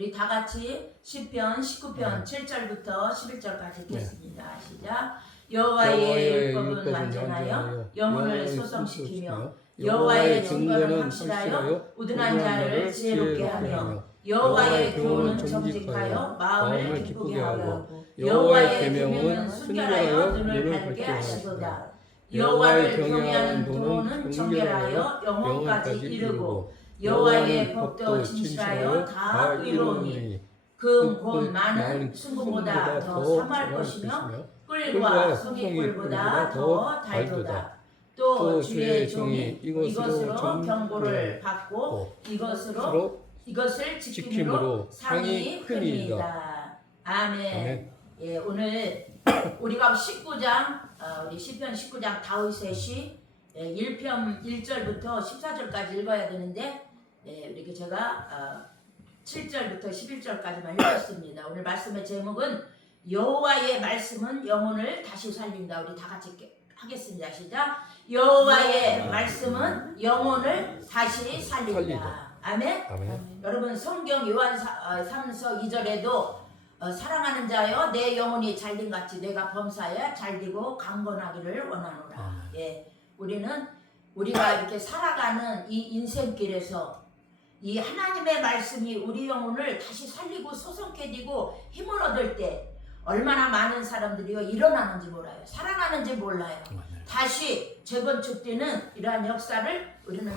우리 다 같이 시편 19편 7절부터 11절까지 읽겠습니다. 시작. 여호와의 율법은 완전하여 영혼을 소성시키며 여호와의 증거는 확실하여 우둔한 자를 지혜롭게 하며 여호와의 교훈은 정직하여 마음을 기쁘게 하고 여호와의 계명은 순결하여 눈을 밝게 하시도다. 여호와를 경외하는 도는 정결하여 영혼까지 이르고 여호와의 법도 진실하여 다 의로우니 그 곧 많은 순금보다 더 사모할 것이며 꿀과 송이꿀보다 더 달도다. 또 주의 종이 이것으로 경고를 받고 이것을 지킴으로 상이 크니이다. 아멘. 예, 오늘 우리가 19장 우리 시편 19장 다윗의 시 1편 1절부터 14절까지 읽어야 되는데 이렇게 제가 7절부터 11절까지만 읽었습니다. 오늘 말씀의 제목은 여호와의 말씀은 영혼을 다시 살린다. 우리 다 같이 하겠습니다. 시작. 여호와의 말씀은 영혼을 다시 살린다. 아멘. 여러분 성경 요한 3서 2절에도 사랑하는 자여 내 영혼이 잘됨같이 내가 범사에 잘되고 강건하기를 원하노라. 예, 우리가 이렇게 살아가는 이 인생길에서 이 하나님의 말씀이 우리 영혼을 다시 살리고 소성케지고 힘을 얻을 때 얼마나 많은 사람들이요 일어나는지 몰라요. 살아나는지 몰라요. 다시 재건축되는 이러한 역사를 우리는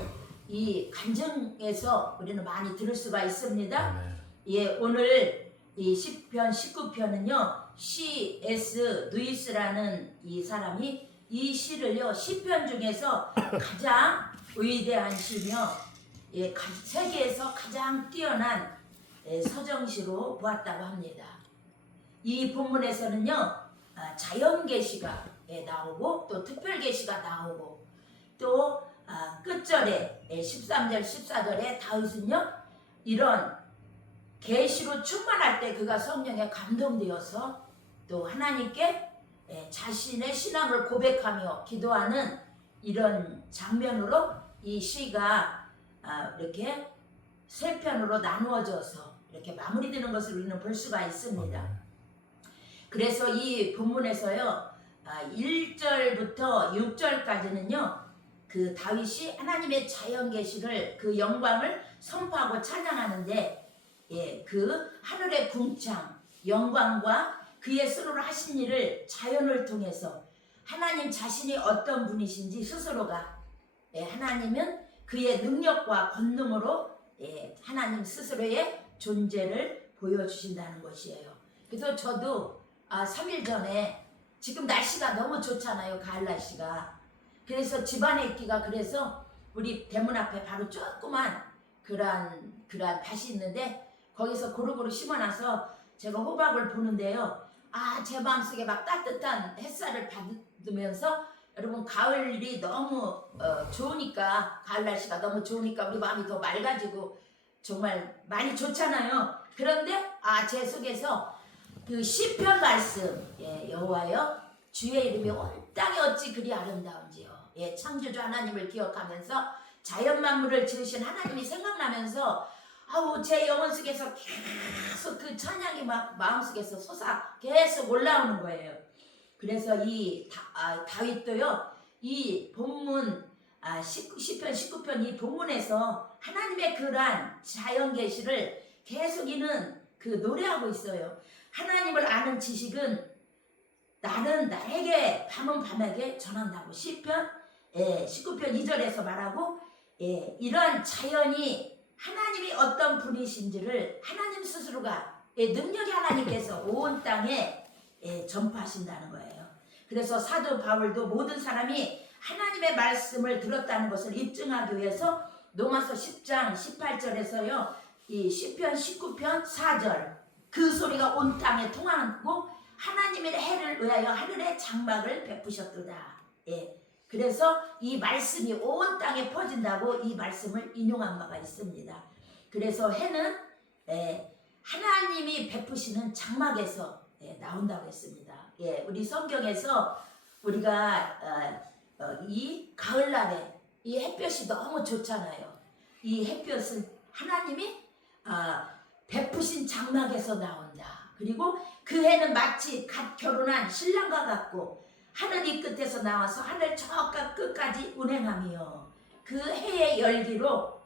이 간증에서 우리는 많이 들을 수가 있습니다. 예, 오늘 이 시편 19편은요 C.S. 루이스라는 이 사람이 이 시를요 시편 중에서 가장 위대한 시며 예, 세계에서 가장 뛰어난 서정시로 보았다고 합니다. 이 본문에서는요 자연계시가 나오고 또 특별계시가 나오고 또 끝절에 13절 14절에 다윗은요 이런 계시로 충만할 때 그가 성령에 감동되어서 또 하나님께 자신의 신앙을 고백하며 기도하는 이런 장면으로 이 시가 이렇게 세 편으로 나누어져서 이렇게 마무리되는 것을 우리는 볼 수가 있습니다. 그래서 이 본문에서요 1절부터 6절까지는요 그 다윗이 하나님의 자연 계시를 그 영광을 선포하고 찬양하는데 예, 그 하늘의 궁창 영광과 그의 스스로 하신 일을 자연을 통해서 하나님 자신이 어떤 분이신지 스스로가 하나님은 그의 능력과 권능으로 하나님 스스로의 존재를 보여주신다는 것이에요. 그래서 저도 3일 전에 지금 날씨가 너무 좋잖아요. 가을 날씨가. 그래서 집안에 있기가 그래서 우리 대문 앞에 바로 조그만 그러한 밭이 있는데 거기서 고루고루 심어놔서 제가 호박을 보는데요. 제 마음속에 막 따뜻한 햇살을 받으면서 여러분 가을이 너무 좋으니까 가을 날씨가 너무 좋으니까 우리 마음이 더 맑아지고 정말 많이 좋잖아요. 그런데 제 속에서 그 시편 말씀 여호와여 주의 이름이 온 땅에 어찌 그리 아름다운지요. 창조주 하나님을 기억하면서 자연 만물을 지으신 하나님이 생각나면서 제 영혼 속에서 계속 그 찬양이 막 마음속에서 계속 올라오는 거예요. 그래서 이 다윗도요 이 본문 시편 19편 이 본문에서 하나님의 그러한 자연 계시를 계속 이는 그 노래하고 있어요. 하나님을 아는 지식은 나에게 밤은 밤에게 전한다고 시편 19편 2절에서 말하고 이러한 자연이 하나님이 어떤 분이신지를 하나님 스스로가 능력이 하나님께서 온 땅에 전파하신다는 거예요. 그래서 사도 바울도 모든 사람이 하나님의 말씀을 들었다는 것을 입증하기 위해서 로마서 10장 18절에서요 이 시편 19편 4절 그 소리가 온 땅에 통하고 하나님의 해를 의하여 하늘의 장막을 베푸셨도다. 그래서 이 말씀이 온 땅에 퍼진다고 이 말씀을 인용한 바가 있습니다. 그래서 해는 하나님이 베푸시는 장막에서 나온다고 했습니다. 우리 성경에서 우리가 이 가을날에 이 햇볕이 너무 좋잖아요. 이 햇볕은 하나님이 부신 장막에서 나온다. 그리고 그 해는 마치 갓 결혼한 신랑과 같고 하늘 이 끝에서 나와서 하늘 저 끝까지 운행하며 그 해의 열기로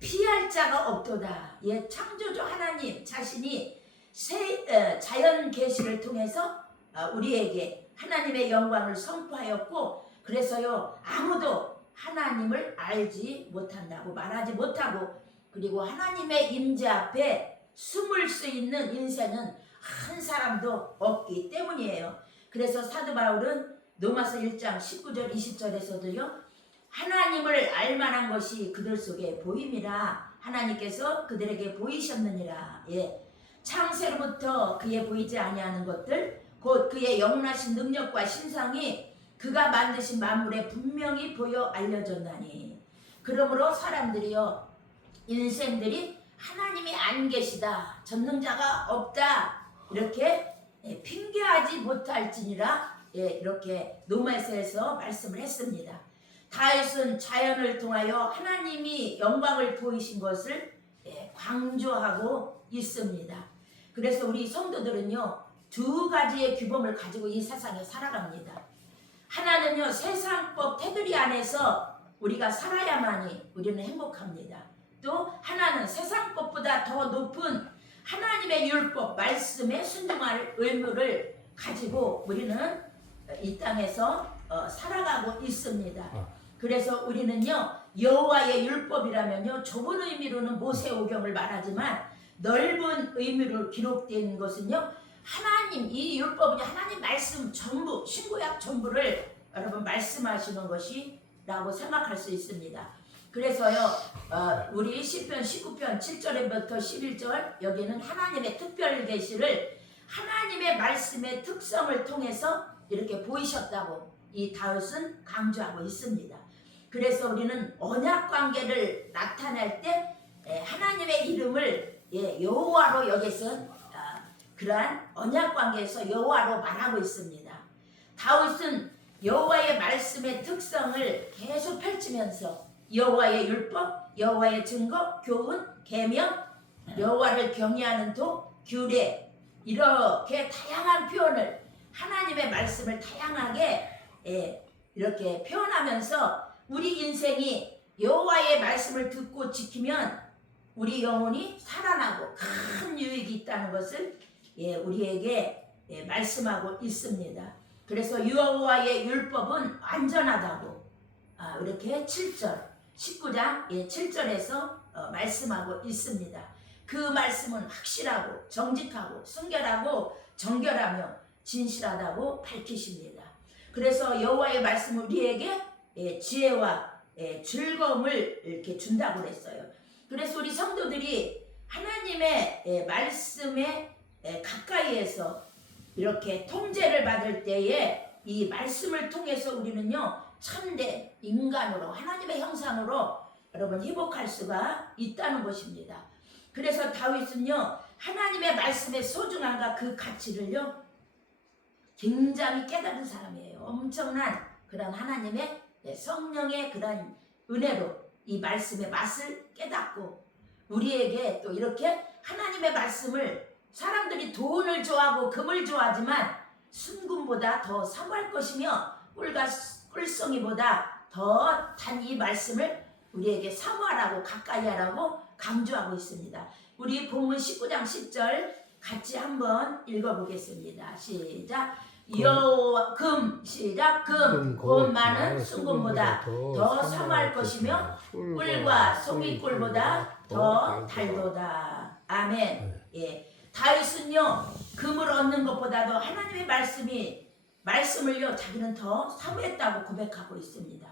피할 자가 없도다. 예, 창조주 하나님 자신이 자연 계시를 통해서 우리에게 하나님의 영광을 선포하였고, 그래서요 아무도 하나님을 알지 못한다고 말하지 못하고, 그리고 하나님의 임재 앞에 숨을 수 있는 인생은 한 사람도 없기 때문이에요. 그래서 사도 바울은 로마서 1장 19절 20절에서도요 하나님을 알만한 것이 그들 속에 보임이라 하나님께서 그들에게 보이셨느니라. 예, 창세로부터 그에 보이지 아니하는 것들 곧 그의 영원하신 능력과 신상이 그가 만드신 만물에 분명히 보여 알려졌나니, 그러므로 사람들이요 인생들이 하나님이 안 계시다, 전능자가 없다 이렇게 핑계하지 못할지니라 이렇게 로마서에서 말씀을 했습니다. 다윗은 자연을 통하여 하나님이 영광을 보이신 것을 강조하고 있습니다. 그래서 우리 성도들은요 두 가지의 규범을 가지고 이 세상에 살아갑니다. 하나는요 세상법 테두리 안에서 우리가 살아야만이 우리는 행복합니다. 또 하나는 세상법보다 더 높은 하나님의 율법 말씀에 순종할 의무를 가지고 우리는 이 땅에서 살아가고 있습니다. 그래서 우리는요 여호와의 율법이라면요 좁은 의미로는 모세오경을 말하지만 넓은 의미로 기록된 것은요 하나님, 이 율법은 하나님 말씀 전부, 신구약 전부를 여러분 말씀하시는 것이라고 생각할 수 있습니다. 그래서요 우리 시편 19편 7절부터 11절 여기는 하나님의 특별 계시를 하나님의 말씀의 특성을 통해서 이렇게 보이셨다고 이 다윗은 강조하고 있습니다. 그래서 우리는 언약 관계를 나타낼 때 하나님의 이름을 여호와로 여기서 그러한 언약 관계에서 여호와로 말하고 있습니다. 다윗은 여호와의 말씀의 특성을 계속 펼치면서 여호와의 율법, 여호와의 증거, 교훈, 계명, 여호와를 경외하는 도, 규례 이렇게 다양한 표현을 하나님의 말씀을 다양하게 이렇게 표현하면서 우리 인생이 여호와의 말씀을 듣고 지키면 우리 영혼이 살아나고 큰 유익이 있다는 것을 우리에게 말씀하고 있습니다. 그래서 여호와의 율법은 완전하다고 이렇게 7절 19장 7절에서 말씀하고 있습니다. 그 말씀은 확실하고 정직하고 순결하고 정결하며 진실하다고 밝히십니다. 그래서 여호와의 말씀은 우리에게 지혜와 즐거움을 이렇게 준다고 그랬어요. 그래서 우리 성도들이 하나님의 말씀에 가까이에서 이렇게 통제를 받을 때에 이 말씀을 통해서 우리는요 참된 인간으로 하나님의 형상으로 여러분 회복할 수가 있다는 것입니다. 그래서 다윗은요 하나님의 말씀의 소중함과 그 가치를요 굉장히 깨달은 사람이에요. 엄청난 그런 하나님의 성령의 그런 은혜로 이 말씀의 맛을 깨닫고 우리에게 또 이렇게 하나님의 말씀을 사람들이 돈을 좋아하고 금을 좋아하지만 순금보다 더 사모할 것이며 꿀과 꿀송이보다 더 단 이 말씀을 우리에게 사모하라고 가까이 하라고 강조하고 있습니다. 우리 본문 19장 10절 같이 한번 읽어보겠습니다. 시작. 시작. 금 곧 많은 순금보다 더 사모할 것이며 꿀과 송이꿀보다 더 달도다. 아멘. 다윗은요 금을 얻는 것보다도 하나님의 말씀을요 자기는 더 사모했다고 고백하고 있습니다.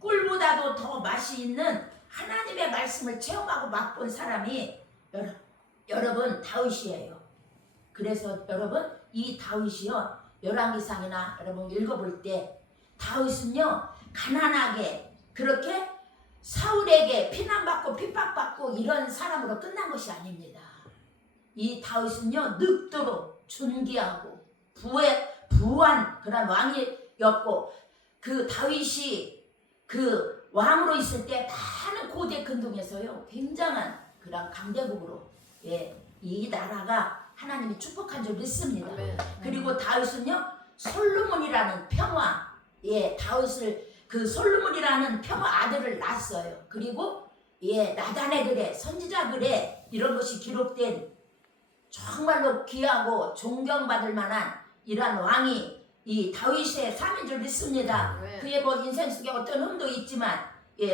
꿀보다도 더 맛이 있는 하나님의 말씀을 체험하고 맛본 사람이 여러분 다윗이에요. 그래서 여러분 이 다윗이요 열왕기상이나 여러분 읽어볼 때 다윗은요 가난하게 그렇게 사울에게 피난받고 핍박받고 이런 사람으로 끝난 것이 아닙니다. 이 다윗은요 늙도록 존귀하고 부한 그런 왕이었고 그 다윗이 그 왕으로 있을 때 많은 고대 근동에서요 굉장한 그런 강대국으로 이 나라가 하나님이 축복한 줄 믿습니다. 아멘. 그리고 다윗은요 솔로몬이라는 평화, 다윗을 그 솔로몬이라는 평화 아들을 낳았어요. 그리고 나단의 글에 선지자 글에 이런 것이 기록된 정말로 귀하고 존경받을 만한 이러한 왕이 이 다윗의 삶인 줄 믿습니다. 아멘. 그의 뭐 인생 속에 어떤 흠도 있지만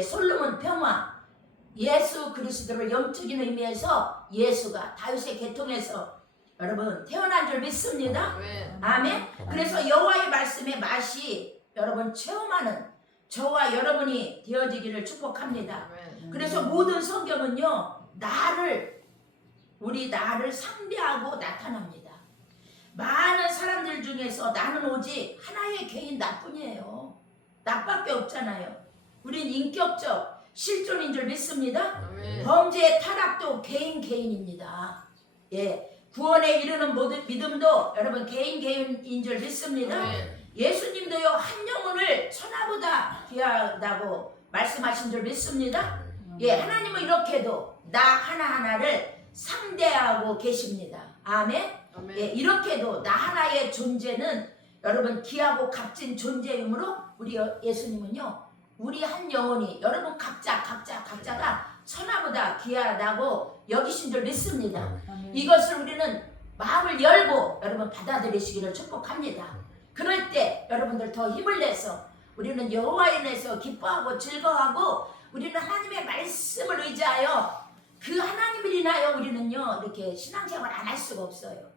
솔로몬 평화, 예수 그리스도를 영적인 의미에서 예수가 다윗의 계통에서 여러분 태어난 줄 믿습니다. 아멘. 아멘. 그래서 여호와의 말씀의 맛이 여러분 체험하는 저와 여러분이 되어지기를 축복합니다. 아멘. 그래서 모든 성경은요 우리 나를 상대하고 나타납니다. 많은 사람들 중에서 나는 오직 하나의 개인 나뿐이에요. 나밖에 없잖아요. 우린 인격적 실존인 줄 믿습니다. 아멘. 범죄의 타락도 개인입니다. 구원에 이르는 모든 믿음도 여러분 개인인 줄 믿습니다. 아멘. 예수님도요 한 영혼을 천하보다 귀하다고 말씀하신 줄 믿습니다. 하나님은 이렇게도 나 하나하나를 상대하고 계십니다. 아멘. 아멘. 이렇게도 나 하나의 존재는 여러분 귀하고 값진 존재이므로 우리 예수님은요 우리 한 영혼이 여러분 각자가 천하보다 귀하다고 여기신 줄 믿습니다. 이것을 우리는 마음을 열고 여러분 받아들이시기를 축복합니다. 그럴 때 여러분들 더 힘을 내서 우리는 여호와에 대해서 기뻐하고 즐거워하고 우리는 하나님의 말씀을 의지하여 그 하나님을 인하여 우리는요 이렇게 신앙생활 안 할 수가 없어요.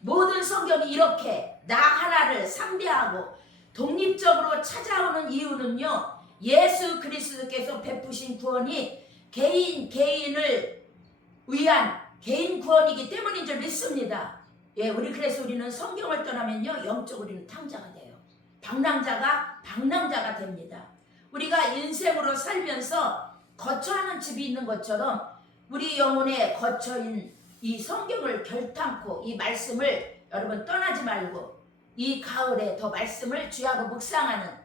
모든 성경이 이렇게 나 하나를 상대하고 독립적으로 찾아오는 이유는요 예수 그리스도께서 베푸신 구원이 개인을 위한 개인 구원이기 때문인 줄 믿습니다. 그래서 우리는 성경을 떠나면요 영적으로 우리는 탕자가 돼요. 방랑자가 됩니다. 우리가 인생으로 살면서 거처하는 집이 있는 것처럼 우리 영혼에 거처인 이 성경을 결탄코 이 말씀을 여러분 떠나지 말고 이 가을에 더 말씀을 주야로 묵상하는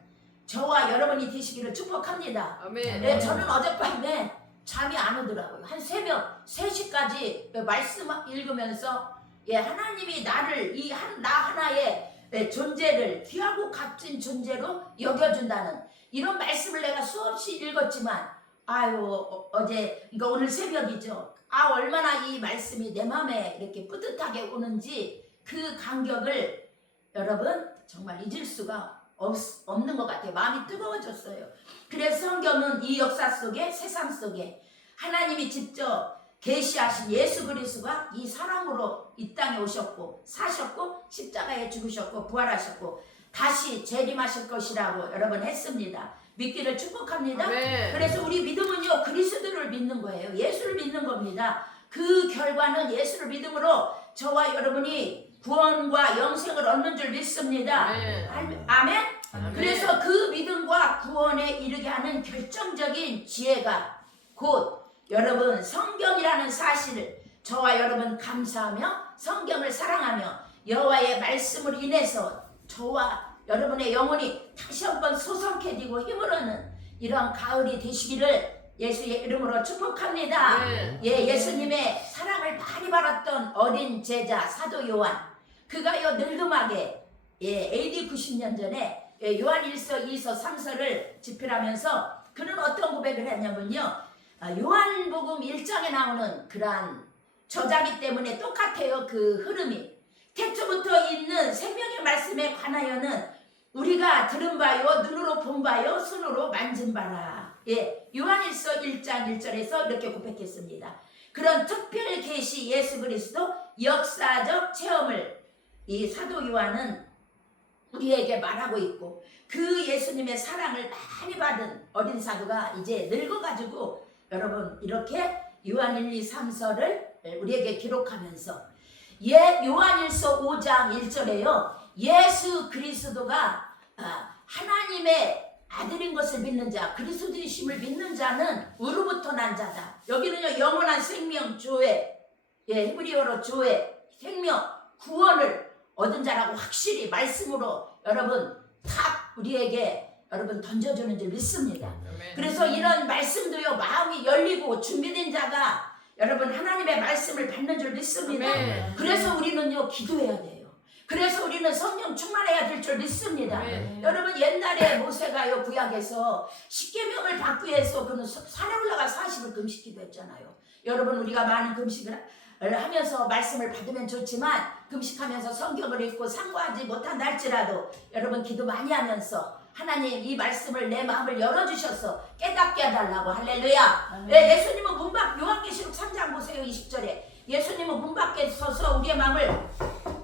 저와 여러분이 되시기를 축복합니다. 아멘. 저는 어젯밤에 잠이 안 오더라고요. 한 새벽 3시까지 말씀 읽으면서 하나님이 나를 나 하나의 존재를 귀하고 값진 존재로 여겨준다는 이런 말씀을 내가 수없이 읽었지만 어제 그러니까 오늘 새벽이죠. 얼마나 이 말씀이 내 마음에 이렇게 뿌듯하게 오는지 그 감격을 여러분 정말 잊을 수가 없는 것 같아요. 마음이 뜨거워졌어요. 그래서 성경은 이 역사 속에 세상 속에 하나님이 직접 계시하신 예수 그리스도가 이 사랑으로 이 땅에 오셨고 사셨고 십자가에 죽으셨고 부활하셨고 다시 재림하실 것이라고 여러분 했습니다. 믿기를 축복합니다. 아멘. 그래서 우리 믿음은요 그리스도를 믿는 거예요. 예수를 믿는 겁니다. 그 결과는 예수를 믿음으로 저와 여러분이 구원과 영생을 얻는 줄 믿습니다. 아멘. 아멘. 아멘. 그래서 그 믿음과 구원에 이르게 하는 결정적인 지혜가 곧 여러분 성경이라는 사실을 저와 여러분 감사하며 성경을 사랑하며 여호와의 말씀을 인해서 저와 여러분의 영혼이 다시 한번 소성케지고 힘을 얻는 이런 가을이 되시기를 예수의 이름으로 축복합니다. 예수님의 사랑을 많이 받았던 어린 제자 사도 요한 그가요 늙음하게 AD 90년 전에 요한 1서 2서 3서를 집필하면서 그는 어떤 고백을 했냐면요 요한복음 1장에 나오는 그러한 저자기 때문에 똑같아요. 그 흐름이 태초부터 있는 생명의 말씀에 관하여는 우리가 들은 바요 눈으로 본 바요 손으로 만진 바라. 요한일서 1장 1절에서 이렇게 고백했습니다. 그런 특별 계시 예수 그리스도 역사적 체험을 이 사도 요한은 우리에게 말하고 있고 그 예수님의 사랑을 많이 받은 어린 사도가 이제 늙어가지고 여러분 이렇게 요한 1, 2, 3서를 우리에게 기록하면서 요한일서 5장 1절에요 예수 그리스도가 하나님의 아들인 것을 믿는 자 그리스도이심을 믿는 자는 우로부터 난 자다. 여기는요 영원한 생명 조회 히브리어로 조회 생명 구원을 얻은 자라고 확실히 말씀으로 여러분 탁 우리에게 여러분 던져주는 줄 믿습니다. 그래서 이런 말씀도요 마음이 열리고 준비된 자가 여러분 하나님의 말씀을 받는 줄 믿습니다. 아멘. 그래서 우리는요 기도해야 돼요. 그래서 우리는 성령 충만해야 될 줄 믿습니다. 여러분 옛날에 모세가요 구약에서 십계명을 받기 위해서 그는 산에 올라가 40을 금식기도 했잖아요. 여러분 우리가 많은 금식을 하면서 말씀을 받으면 좋지만 금식하면서 성경을 읽고 상고하지 못한다 할지라도 여러분 기도 많이 하면서 하나님 이 말씀을 내 마음을 열어주셔서 깨닫게 해달라고. 할렐루야. 네, 예수님은 문 밖 요한계시록 3장 보세요. 20절에 예수님은 문 밖에 서서 우리의 마음을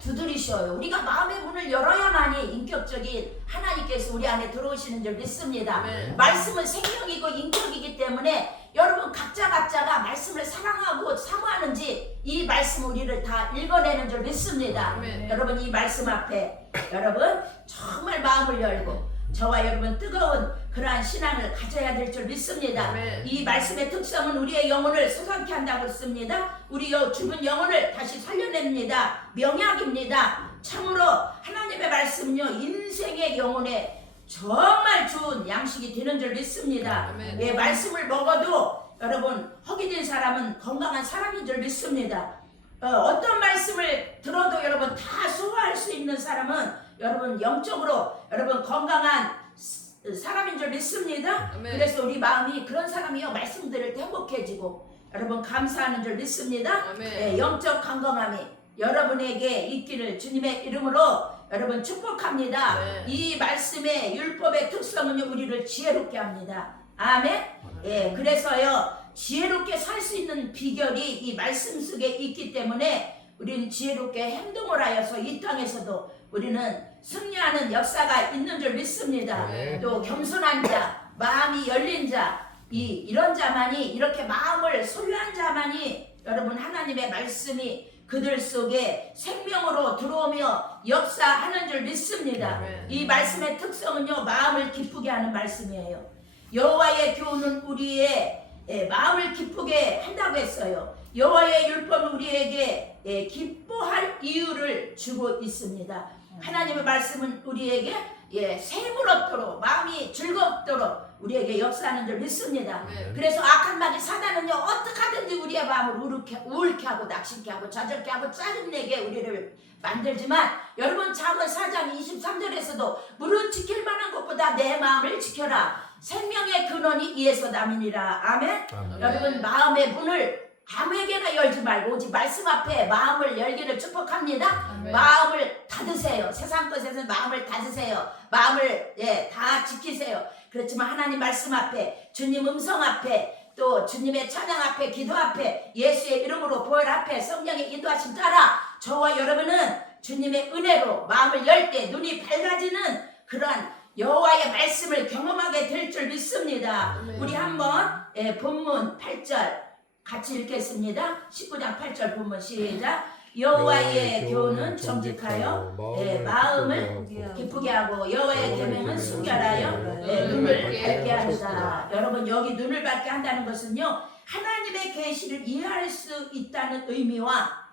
두드리셔요. 우리가 마음의 문을 열어야만이 인격적인 하나님께서 우리 안에 들어오시는 줄 믿습니다. 말씀은 생명이고 인격이기 때문에 여러분 각자가 말씀을 사랑하고 사모하는지 이 말씀 우리를 다 읽어내는 줄 믿습니다. 여러분 이 말씀 앞에 여러분 정말 마음을 열고 저와 여러분 뜨거운 그러한 신앙을 가져야 될 줄 믿습니다. 이 말씀의 특성은 우리의 영혼을 소상케 한다고 했습니다. 우리 죽은 영혼을 다시 살려냅니다. 명약입니다. 참으로 하나님의 말씀은요 인생의 영혼에 정말 좋은 양식이 되는 줄 믿습니다. 예, 말씀을 먹어도 여러분 허기진 사람은 건강한 사람인 줄 믿습니다. 어떤 말씀을 들어도 여러분 다 소화할 수 있는 사람은 여러분 영적으로 여러분 건강한 사람인 줄 믿습니다. 그래서 우리 마음이 그런 사람이요 말씀 들을 때 행복해지고 여러분 감사하는 줄 믿습니다. 네, 영적 건강함이 여러분에게 있기를 주님의 이름으로 여러분 축복합니다. 이 말씀의 율법의 특성은 우리를 지혜롭게 합니다. 아멘. 예, 그래서요 지혜롭게 살 수 있는 비결이 이 말씀 속에 있기 때문에 우리는 지혜롭게 행동을 하여서 이 땅에서도 우리는 승리하는 역사가 있는 줄 믿습니다. 또 겸손한 자, 마음이 열린 자, 이런 자만이 이렇게 마음을 소유한 자만이 여러분 하나님의 말씀이 그들 속에 생명으로 들어오며 역사하는 줄 믿습니다. 이 말씀의 특성은요 마음을 기쁘게 하는 말씀이에요. 여호와의 교훈은 우리의 마음을 기쁘게 한다고 했어요. 여호와의 율법은 우리에게 기뻐할 이유를 주고 있습니다. 하나님의 말씀은 우리에게 샘을 얻도록 마음이 즐겁도록 우리에게 역사하는 줄 믿습니다. 그래서 악한 마귀 사단은요 어떻게 하든지 우리의 마음을 우울케 하고 낙심케 하고 좌절케 하고 짜증내게 우리를 만들지만 여러분 작은 4장 23절에서도 무릇 지킬 만한 것보다 내 마음을 지켜라. 생명의 근원이 이에서 남이니라. 아멘. 여러분 마음의 문을 아무에게나 열지 말고 오직 말씀 앞에 마음을 열기를 축복합니다. 마음을 닫으세요. 세상 것에서 마음을 닫으세요. 마음을 다 지키세요. 그렇지만 하나님 말씀 앞에 주님 음성 앞에 또 주님의 찬양 앞에 기도 앞에 예수의 이름으로 보혈 앞에 성령의 인도하심 따라 저와 여러분은 주님의 은혜로 마음을 열 때 눈이 밝아지는 그러한 여호와의 말씀을 경험하게 될 줄 믿습니다. 우리 한번 본문 8절 같이 읽겠습니다. 19장 8절 본문 시작. 여호와의 교훈은 정직하여 마음을 기쁘게 하고 여호와의 계명은 순결하여 눈을 밝게 한다. 여러분 여기 눈을 밝게 한다는 것은요 하나님의 계시를 이해할 수 있다는 의미와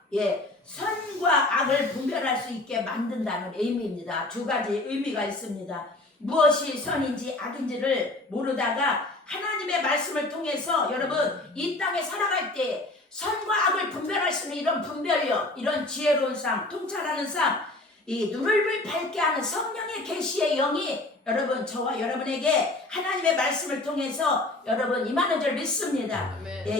선과 악을 분별할 수 있게 만든다는 의미입니다. 두 가지 의미가 있습니다. 무엇이 선인지 악인지를 모르다가 하나님의 말씀을 통해서 여러분 이 땅에 살아갈 때 선과 악을 분별할 수 있는 이런 분별력, 이런 지혜로운 삶, 통찰하는 삶, 이 눈을 밝게 하는 성령의 계시의 영이 여러분 저와 여러분에게 하나님의 말씀을 통해서 여러분 임하는 줄 믿습니다.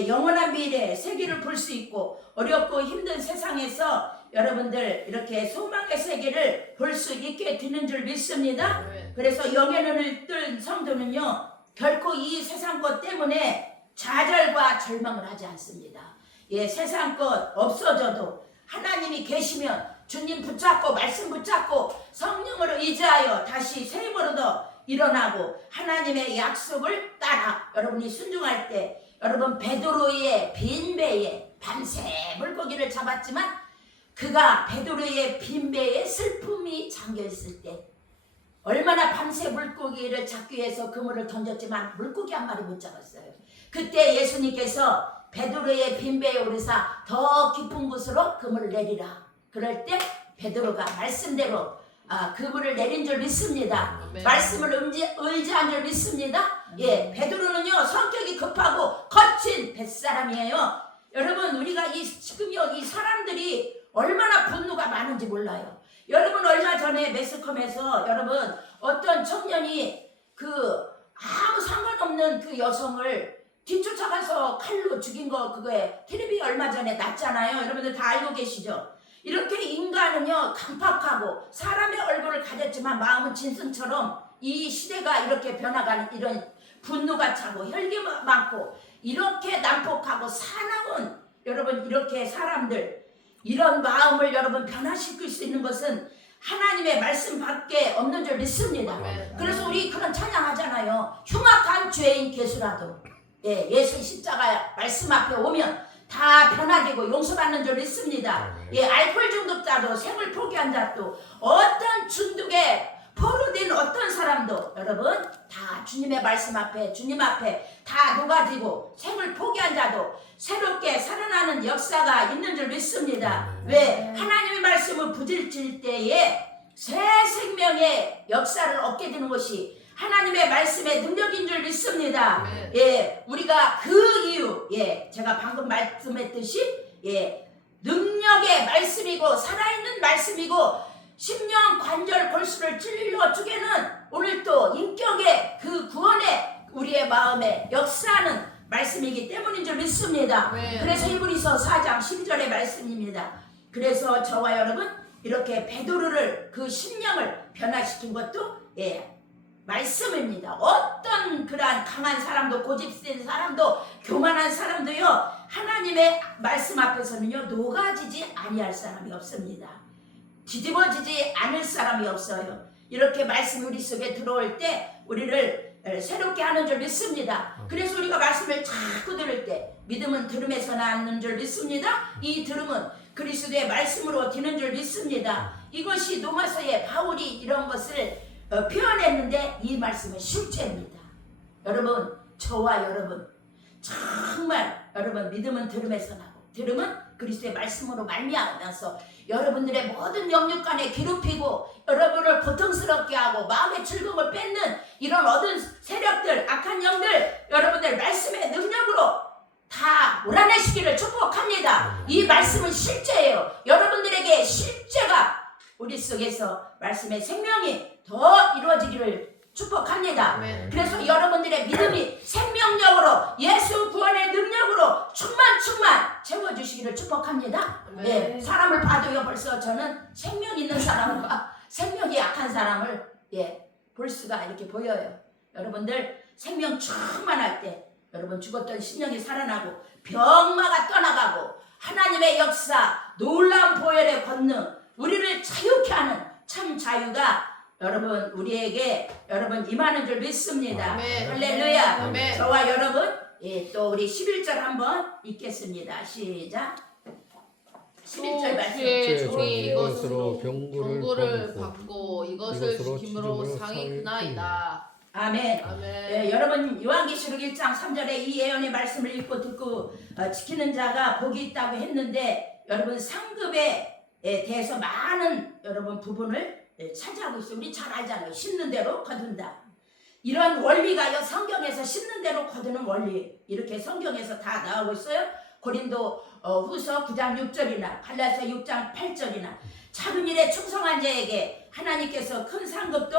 영원한 미래 세계를 볼 수 있고 어렵고 힘든 세상에서 여러분들 이렇게 소망의 세계를 볼 수 있게 되는 줄 믿습니다. 그래서 영의 눈을 뜬 성도는요 결코 이 세상 것 때문에 좌절과 절망을 하지 않습니다. 세상 것 없어져도 하나님이 계시면 주님 붙잡고 말씀 붙잡고 성령으로 의지하여 다시 새 힘으로 더 일어나고 하나님의 약속을 따라 여러분이 순종할 때 여러분 베드로의 빈 배에 밤새 물고기를 잡았지만 그가 베드로의 빈 배에 슬픔이 잠겨있을 때 얼마나 밤새 물고기를 잡기 위해서 그물을 던졌지만 물고기 한 마리 못 잡았어요. 그때 예수님께서 베드로의 빈 배에 오르사 더 깊은 곳으로 그물을 내리라. 그럴 때 베드로가 말씀대로 그물을 내린 줄 믿습니다. 말씀을 의지한 줄 믿습니다. 베드로는요 성격이 급하고 거친 뱃사람이에요. 여러분 우리가 지금 이 사람들이 얼마나 분노가 많은지 몰라요. 여러분 얼마 전에 매스컴에서 여러분 어떤 청년이 아무 상관없는 그 여성을 뒤쫓아가서 칼로 죽인 거 그거에 텔레비 얼마 전에 났잖아요. 여러분들 다 알고 계시죠? 이렇게 인간은요 강팍하고 사람의 얼굴을 가졌지만 마음은 짐승처럼 이 시대가 이렇게 변화가는 이런 분노가 차고 혈기 많고 이렇게 난폭하고 사나운 여러분 이렇게 사람들 이런 마음을 여러분 변화시킬 수 있는 것은 하나님의 말씀밖에 없는 줄 믿습니다. 그래서 우리 그런 찬양하잖아요. 흉악한 죄인 개수라도 예수 십자가 말씀 앞에 오면 다 변화되고 용서받는 줄 믿습니다. 알코올 중독자도 생을 포기한 자도 어떤 중독에 포로된 어떤 사람도 여러분 다 주님의 말씀 앞에 주님 앞에 다 녹아지고 생을 포기한 자도 새롭게 살아나는 역사가 있는 줄 믿습니다. 왜? 하나님의 말씀을 부질질 때에 새 생명의 역사를 얻게 되는 것이 하나님의 말씀의 능력인 줄 믿습니다. 우리가 그 이유 제가 방금 말씀했듯이 능력의 말씀이고 살아있는 말씀이고 심령 관절 골수를 찔러 주게는 오늘 또 인격의 그 구원의 우리의 마음에 역사하는 말씀이기 때문인 줄 믿습니다. 그래서 히브리서 4장 12절의 말씀입니다. 그래서 저와 여러분 이렇게 베드로를 그 심령을 변화시킨 것도 말씀입니다. 어떤 그러한 강한 사람도 고집센 사람도 교만한 사람도요 하나님의 말씀 앞에서는요 녹아지지 아니할 사람이 없습니다. 뒤집어지지 않을 사람이 없어요. 이렇게 말씀이 우리 속에 들어올 때 우리를 새롭게 하는 줄 믿습니다. 그래서 우리가 말씀을 자꾸 들을 때 믿음은 들음에서 나는 줄 믿습니다. 이 들음은 그리스도의 말씀으로 되는 줄 믿습니다. 이것이 로마서에 바울이 이런 것을 표현했는데 이 말씀은 실제입니다. 여러분 저와 여러분 정말 여러분 믿음은 들음에서 나고 들음은 그리스도의 말씀으로 말미암아서 여러분들의 모든 영육간에 괴롭히고 여러분을 고통스럽게 하고 마음의 즐거움을 뺏는 이런 어두운 세력들 악한 영들 여러분들 말씀의 능력으로 다 몰아내시기를 축복합니다. 이 말씀은 실제예요. 여러분들에게 실제가 우리 속에서 말씀의 생명이 더 이루어지기를 축복합니다. 그래서 여러분들의 믿음이 생명력으로 예수 구원의 능력으로 충만 채워주시기를 축복합니다. 사람을 봐도요 벌써 저는 생명 있는 사람과 생명이 약한 사람을 볼 수가 이렇게 보여요. 여러분들 생명 충만할 때 여러분 죽었던 심령이 살아나고 병마가 떠나가고 하나님의 역사 놀라운 보혈의 권능 우리를 자유케 하는 참 자유가 여러분 우리에게 여러분 임하는 줄 믿습니다. 할렐루야. 저와 여러분 또 우리 11절 한번 읽겠습니다. 시작. 11절 말씀. 종이 이것으로 병고를 받고 이것을 지킴으로 상이 크나이다. 아멘. 여러분 요한계시록 1장 3절에 이 예언의 말씀을 읽고 듣고 지키는 자가 복이 있다고 했는데 여러분 상급에 대해서 많은 여러분 부분을 차지하고 있어요. 우리 잘 알잖아요. 심는 대로 거둔다. 이런 원리가요 성경에서 심는 대로 거두는 원리 이렇게 성경에서 다 나오고 있어요. 고린도 후서 9장 6절이나 갈라디아 6장 8절이나 작은 일에 충성한 자에게 하나님께서 큰 상급도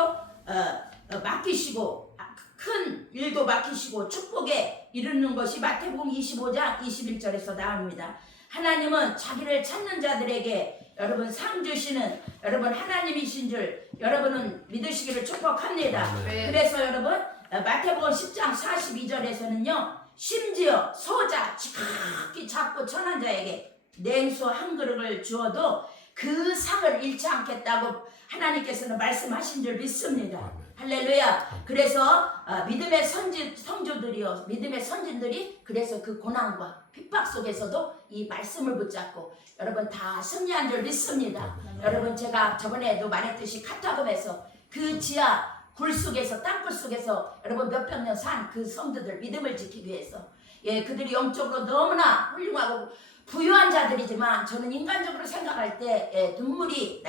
맡기시고 큰 일도 맡기시고 축복에 이르는 것이 마태복음 25장 21절에서 나옵니다. 하나님은 자기를 찾는 자들에게 여러분 상 주시는 여러분 하나님이신 줄 여러분은 믿으시기를 축복합니다. 그래서 여러분 마태복음 10장 42절에서는요 심지어 소자 지극히 작고 천한 자에게 냉수 한 그릇을 주어도 그 상을 잃지 않겠다고 하나님께서는 말씀하신 줄 믿습니다. 할렐루야. 그래서 믿음의 성주들이요 믿음의 선진들이 그래서 그 고난과 핍박 속에서도 이 말씀을 붙잡고 여러분 다 승리한 줄 믿습니다. 여러분 제가 저번에도 말했듯이 카타콤에서 그 지하 굴 속에서 땅굴 속에서 여러분 몇백 년 산 그 성도들 믿음을 지키기 위해서 그들이 영적으로 너무나 훌륭하고 부유한 자들이지만 저는 인간적으로 생각할 때 눈물이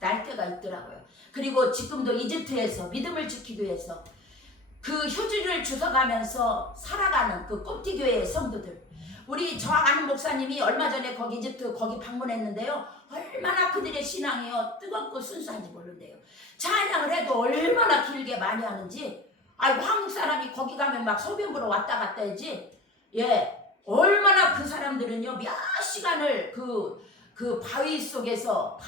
날 때가 있더라고요. 그리고 지금도 이집트에서 믿음을 지키기 위해서 그 휴지를 주워가면서 살아가는 그 꼽티교회의 성도들 우리 저 아는 목사님이 얼마 전에 거기 이집트 거기 방문했는데요. 얼마나 그들의 신앙이요 뜨겁고 순수한지 모른대요. 찬양을 해도 얼마나 길게 많이 하는지. 아이고 한국 사람이 거기 가면 막 소변 보러 왔다 갔다 하지. 예, 얼마나 그 사람들은요 몇 시간을 그 바위 속에서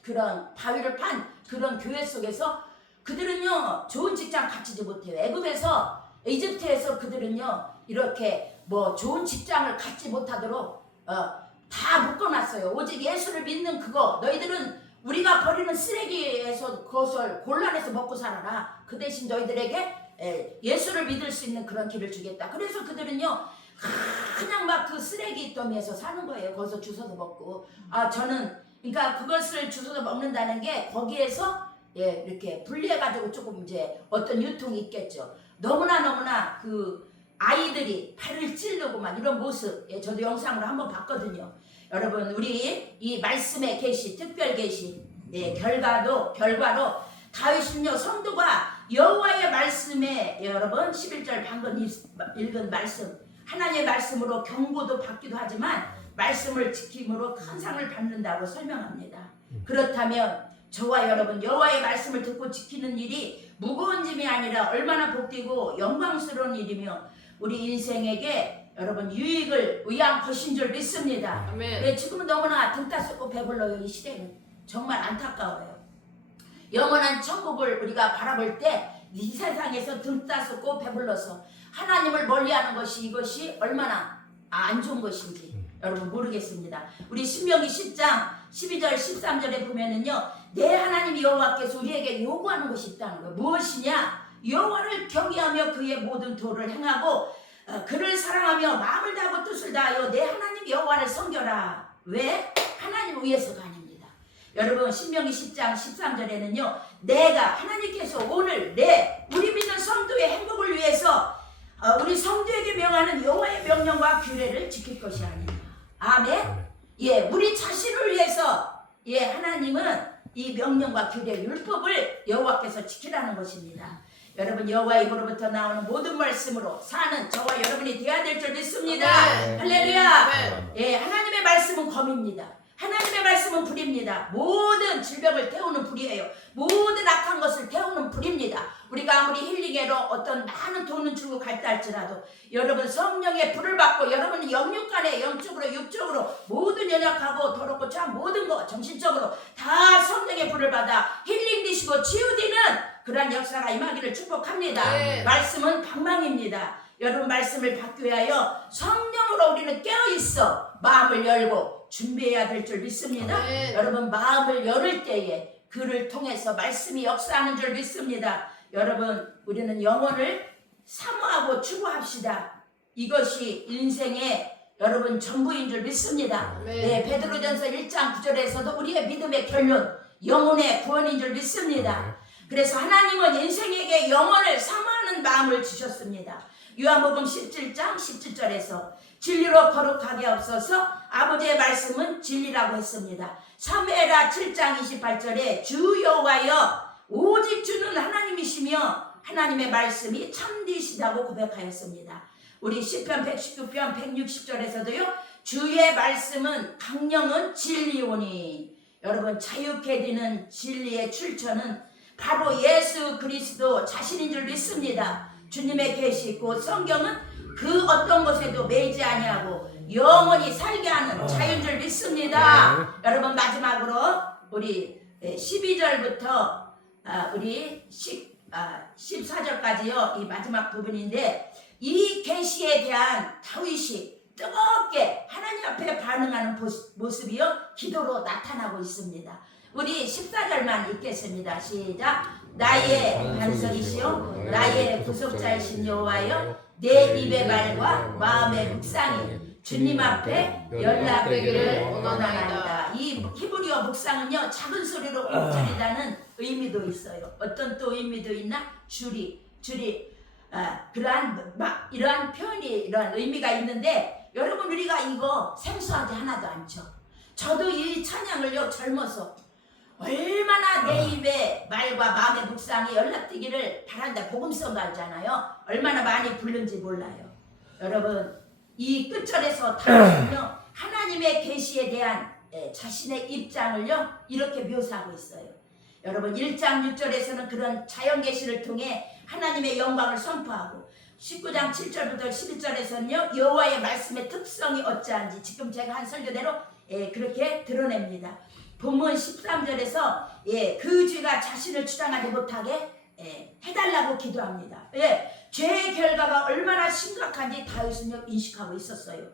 그런 바위를 판 그런 교회 속에서 그들은요 좋은 직장 갖추지 못해요. 애굽에서 이집트에서 그들은요 이렇게 뭐 좋은 직장을 갖지 못하도록 다 묶어놨어요. 오직 예수를 믿는 그거 너희들은 우리가 버리는 쓰레기에서 그것을 곤란해서 먹고 살아라. 그 대신 너희들에게 예수를 믿을 수 있는 그런 길을 주겠다. 그래서 그들은요 그냥 막 그 쓰레기 더미에서 사는 거예요. 거기서 주워서 먹고. 저는 그러니까 그것을 주워서 먹는다는 게 거기에서 이렇게 분리해가지고 조금 이제 어떤 유통이 있겠죠. 너무나 그 아이들이 발을 찌르고 막 이런 모습 저도 영상으로 한번 봤거든요. 여러분 우리 이 말씀의 계시 특별 계시 결과로 다윗은요 성도가 여호와의 말씀에 여러분 11절 방금 읽은 말씀 하나님의 말씀으로 경고도 받기도 하지만 말씀을 지킴으로 큰 상을 받는다고 설명합니다. 그렇다면 저와 여러분 여호와의 말씀을 듣고 지키는 일이 무거운 짐이 아니라 얼마나 복되고 영광스러운 일이며 우리 인생에게 여러분 유익을 위한 것인 줄 믿습니다. 아멘. 지금은 너무나 등따숩고 배불러요. 이 시대는 정말 안타까워요. 영원한 천국을 우리가 바라볼 때 이 세상에서 등따숩고 배불러서 하나님을 멀리하는 것이 이것이 얼마나 안 좋은 것인지 여러분 모르겠습니다. 우리 신명기 10장 12절 13절에 보면은요 내 하나님 여호와께서 우리에게 요구하는 것이 있다는 거예요. 무엇이냐? 여호와를 경외하며 그의 모든 도를 행하고 그를 사랑하며 마음을 다하고 뜻을 다하여 내 하나님 여호와를 섬겨라. 왜? 하나님을 위해서가 아닙니다. 여러분 신명기 10장 13절에는요 내가 하나님께서 오늘 우리 믿는 성도의 행복을 위해서 우리 성도에게 명하는 여호와의 명령과 규례를 지킬 것이 아니냐. 아멘. 우리 자신을 위해서 하나님은 이 명령과 규례 율법을 여호와께서 지키라는 것입니다. 여러분 여호와 입으로부터 나오는 모든 말씀으로 사는 저와 여러분이 되어야 될 줄 믿습니다. 할렐루야. 하나님의 말씀은 검입니다. 하나님의 말씀은 불입니다. 모든 질병을 태우는 불이에요. 모든 악한 것을 태우는 불입니다. 우리가 아무리 힐링회로 어떤 많은 돈을 주고 갈다 할지라도 여러분 성령의 불을 받고 여러분은 영육간에 영적으로 육적으로 모든 연약하고 더럽고 참 모든 것 정신적으로 다 성령의 불을 받아 힐링 되시고 치유되는 그러한 역사가 임하기를 축복합니다. 네. 말씀은 방망입니다. 여러분 말씀을 받기 위하여 성령으로 우리는 깨어있어 마음을 열고 준비해야 될 줄 믿습니다. 네. 여러분 마음을 열을 때에 그를 통해서 말씀이 역사하는 줄 믿습니다. 여러분 우리는 영혼을 사모하고 추구합시다. 이것이 인생의 여러분 전부인 줄 믿습니다. 베드로전서 1장 9절에서도 우리의 믿음의 결론 영혼의 구원인 줄 믿습니다. 그래서 하나님은 인생에게 영혼을 사모하는 마음을 주셨습니다. 요한복음 17장 17절에서 진리로 거룩하게 하옵소서 아버지의 말씀은 진리라고 했습니다. 사무엘하 7장 28절에 주 여호와여 오직 주는 하나님이시며 하나님의 말씀이 참되시다고 고백하였습니다. 우리 시편 119편 160절에서도요 주의 말씀은 강령은 진리오니 여러분 자유케 되는 진리의 출처는 바로 예수 그리스도 자신인 줄 믿습니다. 주님의 계시 곧 성경은 그 어떤 것에도 매이지 아니하고 영원히 살게 하는 자유인 줄 믿습니다. 여러분 마지막으로 우리 12절부터 우리 14절까지요 이 마지막 부분인데 이 계시에 대한 다윗이 뜨겁게 하나님 앞에 반응하는 모습이요 기도로 나타나고 있습니다. 우리 14절만 읽겠습니다. 시작. 나의 반석이시요 나의 구속자이신 여호와여 내 입의 말과 마음의 묵상이 주님 앞에 연락되기를 원하나이다. 이 히브리어 묵상은요 작은 소리로 읊조리다는 의미도 있어요. 어떤 또 의미도 있나? 줄이 이러한 표현이 이러한 의미가 있는데 여러분 우리가 이거 생소하지 하나도 않죠. 저도 이 찬양을요 젊어서 얼마나 내 입의 말과 마음의 묵상이 연락되기를 바란다. 복음성 가잖아요. 얼마나 많이 부른지 몰라요. 여러분 이 끝절에서 다윗은요 하나님의 계시에 대한 자신의 입장을요 이렇게 묘사하고 있어요. 여러분 1장 6절에서는 그런 자연 계시를 통해 하나님의 영광을 선포하고 19장 7절부터 11절에서는요 여호와의 말씀의 특성이 어찌한지 지금 제가 한 설교대로 그렇게 드러냅니다. 본문 13절에서 그 죄가 자신을 주장하지 못하게 해달라고 기도합니다. 죄의 결과가 얼마나 심각한지 다윗은요 인식하고 있었어요.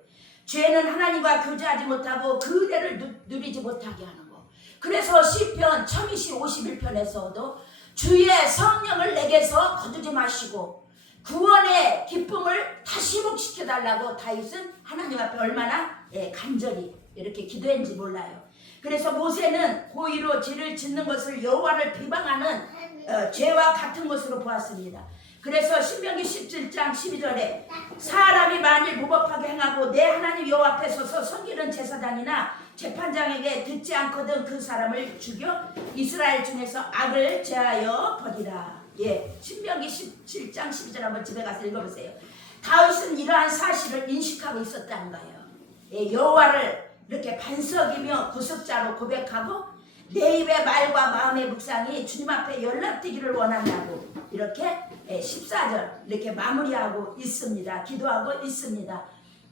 죄는 하나님과 교제하지 못하고 그 은혜를 누리지 못하게 하는 거. 그래서 시편 1051편에서도 주의 성령을 내게서 거두지 마시고 구원의 기쁨을 다시 회복시켜달라고 다윗은 하나님 앞에 얼마나 간절히 이렇게 기도했는지 몰라요. 그래서 모세는 고의로 죄를 짓는 것을 여호와를 비방하는 죄와 같은 것으로 보았습니다. 그래서 신명기 17장 12절에 사람이 만일 무법하게 행하고 내 하나님 여호와 앞에 서서 섬기는 제사장이나 재판장에게 듣지 않거든 그 사람을 죽여 이스라엘 중에서 악을 제하여 버리라. 신명기 17장 12절 한번 집에 가서 읽어보세요. 다윗은 이러한 사실을 인식하고 있었다는 거예요. 여호와를 이렇게 반석이며 구속자로 고백하고 내 입의 말과 마음의 묵상이 주님 앞에 연락되기를 원한다고 이렇게 14절 이렇게 마무리하고 있습니다. 기도하고 있습니다.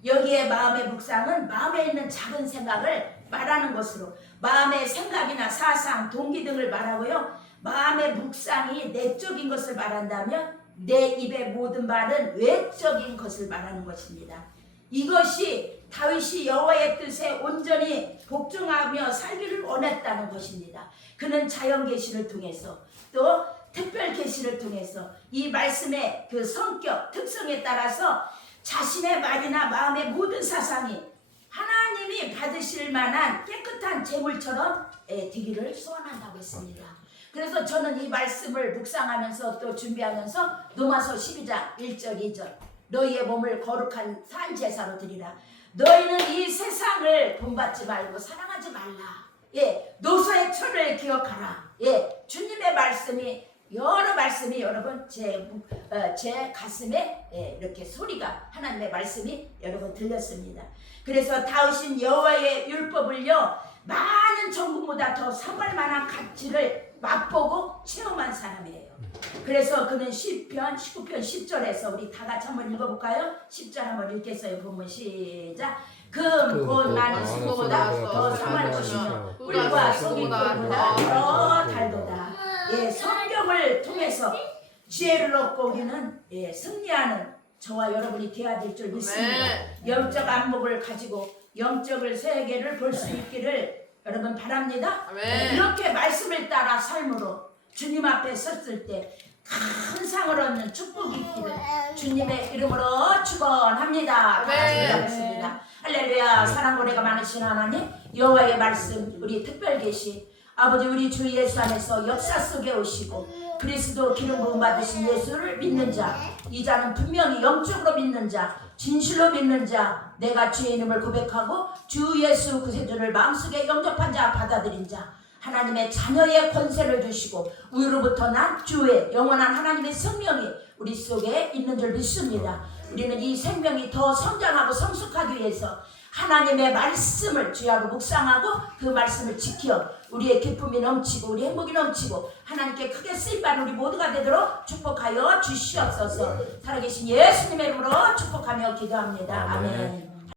여기에 마음의 묵상은 마음에 있는 작은 생각을 말하는 것으로 마음의 생각이나 사상, 동기 등을 말하고요. 마음의 묵상이 내적인 것을 말한다면 내 입의 모든 말은 외적인 것을 말하는 것입니다. 이것이 다윗이 여호와의 뜻에 온전히 복종하며 살기를 원했다는 것입니다. 그는 자연 계시를 통해서 또 특별 계시를 통해서 이 말씀의 그 성격, 특성에 따라서 자신의 말이나 마음의 모든 사상이 하나님이 받으실 만한 깨끗한 제물처럼 되기를 소원한다고 했습니다. 그래서 저는 이 말씀을 묵상하면서 또 준비하면서 로마서 12장 1절 2절 너희의 몸을 거룩한 산 제사로 드리라. 너희는 이 세상을 본받지 말고 사랑하지 말라. 노소의 철을 기억하라. 주님의 말씀이 여러 말씀이 여러분 제 가슴에 이렇게 소리가 하나님의 말씀이 여러분 들렸습니다. 그래서 다윗은 여호와의 율법을요 많은 정금보다 더 삼할 만한 가치를 맛보고 체험한 사람이에요. 그래서 그는 시편 19편 10절에서 우리 다 같이 한번 읽어볼까요? 10절 한번 읽겠어요. 보면 시작. 금, 곧 많은 수고보다 더 상할 것이며 꿀과 속이 꿀보다 더 달도다. 성경을 통해서 지혜를 얻고 우리는 승리하는 저와 여러분이 되어야 될 줄 믿습니다. 영적 안목을 가지고 영적을 세계를 볼 수 있기를 여러분 바랍니다. 이렇게 말씀을 따라 삶으로 주님 앞에 섰을 때 큰 상을 얻는 축복이 있기를 주님의 이름으로 축원합니다. 다 같이 기도하겠습니다. 할렐루야. 사랑 고래가 많으신 하나님, 여호와의 말씀 우리 특별 계시 아버지 우리 주 예수 안에서 역사 속에 오시고 그리스도 기름 부음 받으신 예수를 믿는 자, 이 자는 분명히 영적으로 믿는 자, 진실로 믿는 자, 내가 주의 이름을 고백하고 주 예수 구세주를 마음속에 영접한 자, 받아들인 자, 하나님의 자녀의 권세를 주시고 우리로부터 난 주의 영원한 하나님의 생명이 우리 속에 있는 줄 믿습니다. 우리는 이 생명이 더 성장하고 성숙하기 위해서 하나님의 말씀을 주야로 묵상하고 그 말씀을 지켜 우리의 기쁨이 넘치고 우리 행복이 넘치고 하나님께 크게 쓰임받는 우리 모두가 되도록 축복하여 주시옵소서. 살아계신 예수님의 이름으로 축복하며 기도합니다. 아멘.